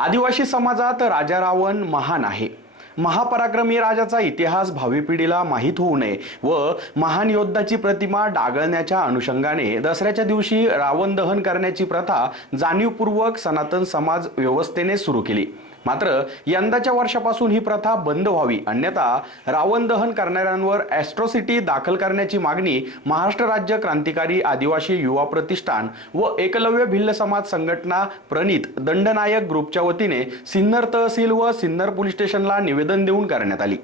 आदिवासी समाजात राजा रावण महान आहे. महापराक्रमी राजाचा इतिहास भावी पिढीला माहीत होऊ नये व महान योद्धाची प्रतिमा डागळण्याच्या अनुषंगाने दसऱ्याच्या दिवशी रावण दहन करण्याची प्रथा जाणीवपूर्वक सनातन समाज व्यवस्थेने सुरू केली. मात्र यंदाच्या वर्षापासून ही प्रथा बंद व्हावी. अन्यथा रावण दहन करणाऱ्यांवर ॲस्ट्रॉसिटी दाखल करण्याची मागणी महाराष्ट्र राज्य क्रांतिकारी आदिवासी युवा प्रतिष्ठान व एकलव्य भिल्ल समाज संघटना प्रणित दंडनायक ग्रुपच्या वतीने सिन्नर तहसील व सिन्नर पोलीस स्टेशनला निवेदन देऊन करण्यात आली.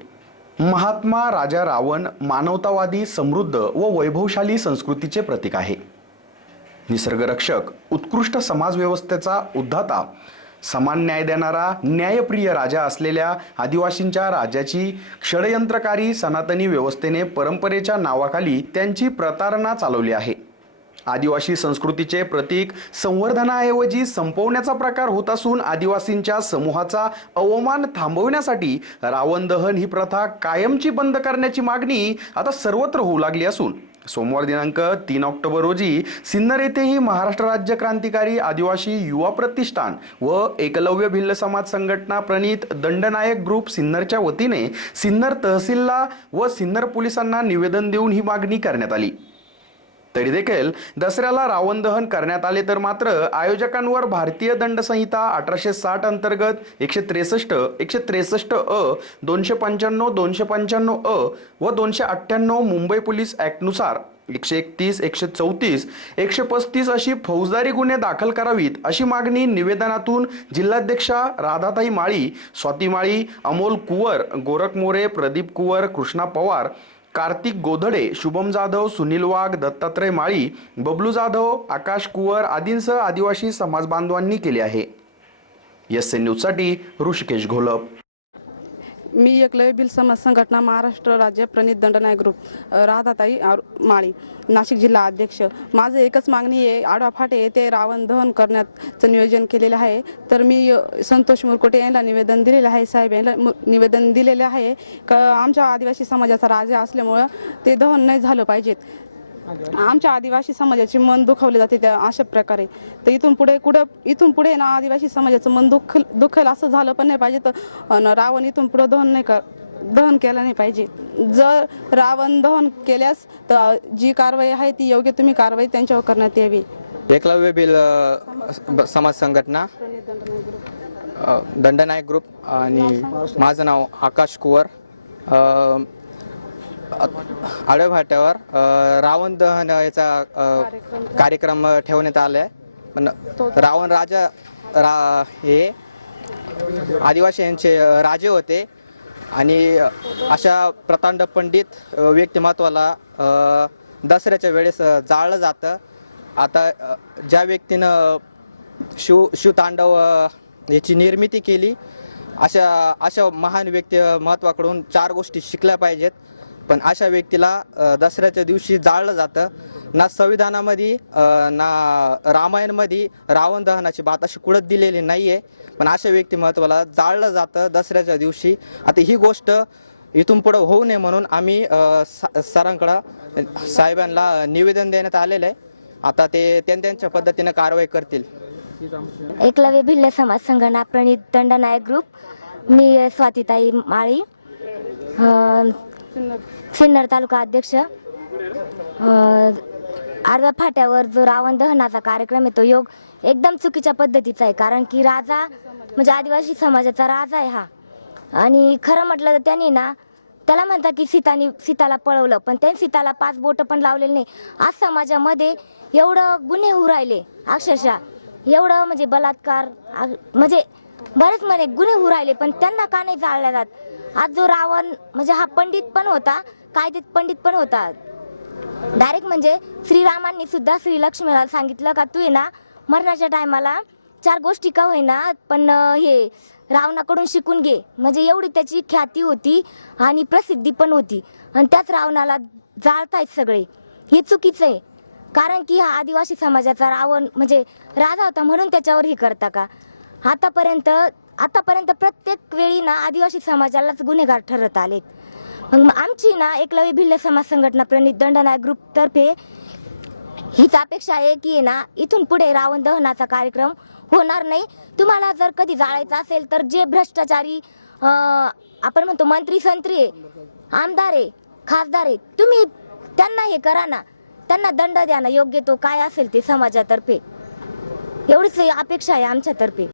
महात्मा राजा रावण मानवतावादी समृद्ध व वैभवशाली संस्कृतीचे प्रतीक आहे. निसर्गरक्षक उत्कृष्ट समाजव्यवस्थेचा उद्धाता समान न्याय देणारा न्यायप्रिय राजा असलेल्या आदिवासींच्या राजाची षडयंत्रकारी सनातनी व्यवस्थेने परंपरेच्या नावाखाली त्यांची प्रतारणा चालवली आहे. आदिवासी संस्कृतीचे प्रतीक संवर्धनाऐवजी संपवण्याचा प्रकार होत असून आदिवासींच्या समूहाचा अवमान थांबवण्यासाठी रावण दहन ही प्रथा कायमची बंद करण्याची मागणी आता सर्वत्र होऊ लागली असून सोमवार दिनांक तीन ऑक्टोबर रोजी सिन्नर येथेही महाराष्ट्र राज्य क्रांतिकारी आदिवासी युवा प्रतिष्ठान व एकलव्य भिल्ल समाज संघटना प्रणित दंडनायक ग्रुप सिन्नरच्या वतीने सिन्नर तहसीलला व सिन्नर पोलिसांना निवेदन देऊन ही मागणी करण्यात आली. तरी देखील दसऱ्याला रावण दहन करण्यात आले तर मात्र आयोजकांवर भारतीय दंड संहिता अठराशे साठ अंतर्गत एकशे त्रेसष्ट एकशे त्रेसष्ट अ दोनशे पंच्याण्णव दोनशे पंच्याण्णव अ व दोनशे अठ्ठ्याण्णव मुंबई पोलीस ॲक्टनुसार एकशे एकतीस एकशे चौतीस एकशे पस्तीस अशी फौजदारी गुन्हे दाखल करावीत अशी मागणी निवेदनातून जिल्हाध्यक्षा राधाताई माळी स्वाती माळी अमोल कुवर गोरख मोरे प्रदीप कुवर कृष्णा पवार कार्तिक गोधडे शुभम जाधव सुनील वाघ दत्तात्रय माळी बबलू जाधव आकाश कुवर आदींसह आदिवासी समाज बांधवांनी केले आहे. एस एन न्यूजसाठी ऋषिकेश घोलप. मी एकलव्य बिल समाज संघटना महाराष्ट्र राज्य प्रणित दंडनायक ग्रुप अ, राधाताई माळी नाशिक जिल्हा अध्यक्ष. माझं एकच मागणी आहे आडवा फाटे येथे रावण दहन करण्याचं नियोजन केलेलं आहे. तर मी संतोष मुरकोटे यांना निवेदन दिलेलं आहे साहेब यांना निवेदन दिलेले आहे. का आमच्या आदिवासी समाजाचा राजा असल्यामुळं ते दहन नाही झालं पाहिजेत. आमच्या आदिवासी समाजाचे मन दुखावले जाते त्या अशा प्रकारे. तर इथून पुढे कुठं इथून पुढे ना आदिवासी समाजाचं मन दुःख दुखेल असं झालं पण नाही पाहिजे. तर रावण इथून पुढे दहन नाही कर दहन केलं नाही पाहिजे. जर रावण दहन केल्यास तर जी कारवाई आहे ती योग्य तुम्ही कारवाई त्यांच्यावर करण्यात यावी. एकलव्य बिल समाज संघटना दंडनायक ग्रुप आणि माझं नाव आकाश कुवर. आडव्या रावण दहन याचा कार्यक्रम ठेवण्यात आला आहे पण रावण राजा रा हे आदिवासी यांचे राजे होते. आणि अशा प्रतांड पंडित व्यक्तिमत्वाला दसऱ्याच्या वेळेस जाळलं जातं. आता ज्या व्यक्तीनं शिव शिवतांडव याची निर्मिती केली अशा अशा महान व्यक्ती महत्वाकडून चार गोष्टी शिकल्या पाहिजेत. पण अशा व्यक्तीला दसऱ्याच्या दिवशी जाळलं जातं. ना संविधानामध्ये ना रामायणमध्ये रावण दहनाची बात अशी कुठत दिलेली नाही आहे पण अशा व्यक्तिमत्वाला जाळलं जातं दसऱ्याच्या दिवशी. आता ही गोष्ट इथून पुढं होऊ नये म्हणून आम्ही स- सरांकडं साहेबांना निवेदन देण्यात आलेलं आहे आता ते त्यांच्या पद्धतीने कारवाई करतील. एकलव्य भिल्ल समाज संघटना प्रणित दंडनायक ग्रुप. मी स्वातीताई माळी. सिन्नर तालुका अध्यक्ष अर्धा फाट्यावर जो रावण दहनाचा कार्यक्रम आहे तो योग एकदम चुकीच्या पद्धतीचा आहे. कारण की राजा म्हणजे आदिवासी समाजाचा राजा आहे हा. आणि खरं म्हटलं तर त्यांनी ना त्याला म्हणतात की सीतानी सीताला पळवलं पण त्यांनी सीताला पाच बोट पण लावलेले नाही. आज समाजामध्ये एवढं गुन्हे होऊ राहिले अक्षरशः. एवढं म्हणजे बलात्कार आ- म्हणजे बरेच म्हणे गुन्हे होऊ राहिले पण त्यांना का नाही जाळल्या जात? आज जो रावण म्हणजे हा पंडित पण होता कायदेत पंडित पण होता. डायरेक्ट म्हणजे श्रीरामांनी सुद्धा श्री लक्ष्मीला सांगितलं का तू आहे ना मरणाच्या टायमाला चार गोष्टी का होईना पण हे रावणाकडून शिकून घे. म्हणजे एवढी त्याची ख्याती होती आणि प्रसिद्धी पण होती. आणि त्याच रावणाला जाळतायत सगळे. हे चुकीचं आहे. कारण की हा आदिवासी समाजाचा रावण म्हणजे राजा होता म्हणून त्याच्यावर हे करता का? आतापर्यंत आतापर्यंत प्रत्येक वेळी ना आदिवासी समाजालाच गुन्हेगार ठरत आलेत. मग आमची ना एकलवी भिल्ल समाज संघटना प्रणित दंडनायक ग्रुप तर्फे हीच अपेक्षा आहे की आहे ना इथून पुढे रावण दहनाचा कार्यक्रम होणार नाही. तुम्हाला जर कधी जाळायचं असेल तर जे भ्रष्टाचारी आपण म्हणतो मंत्री संत्री आहे, आमदार आहे खासदार आहे तुम्ही त्यांना हे करा ना. त्यांना दंड द्या ना योग्य तो काय असेल ते समाजातर्फे. एवढीच अपेक्षा आहे आमच्यातर्फे.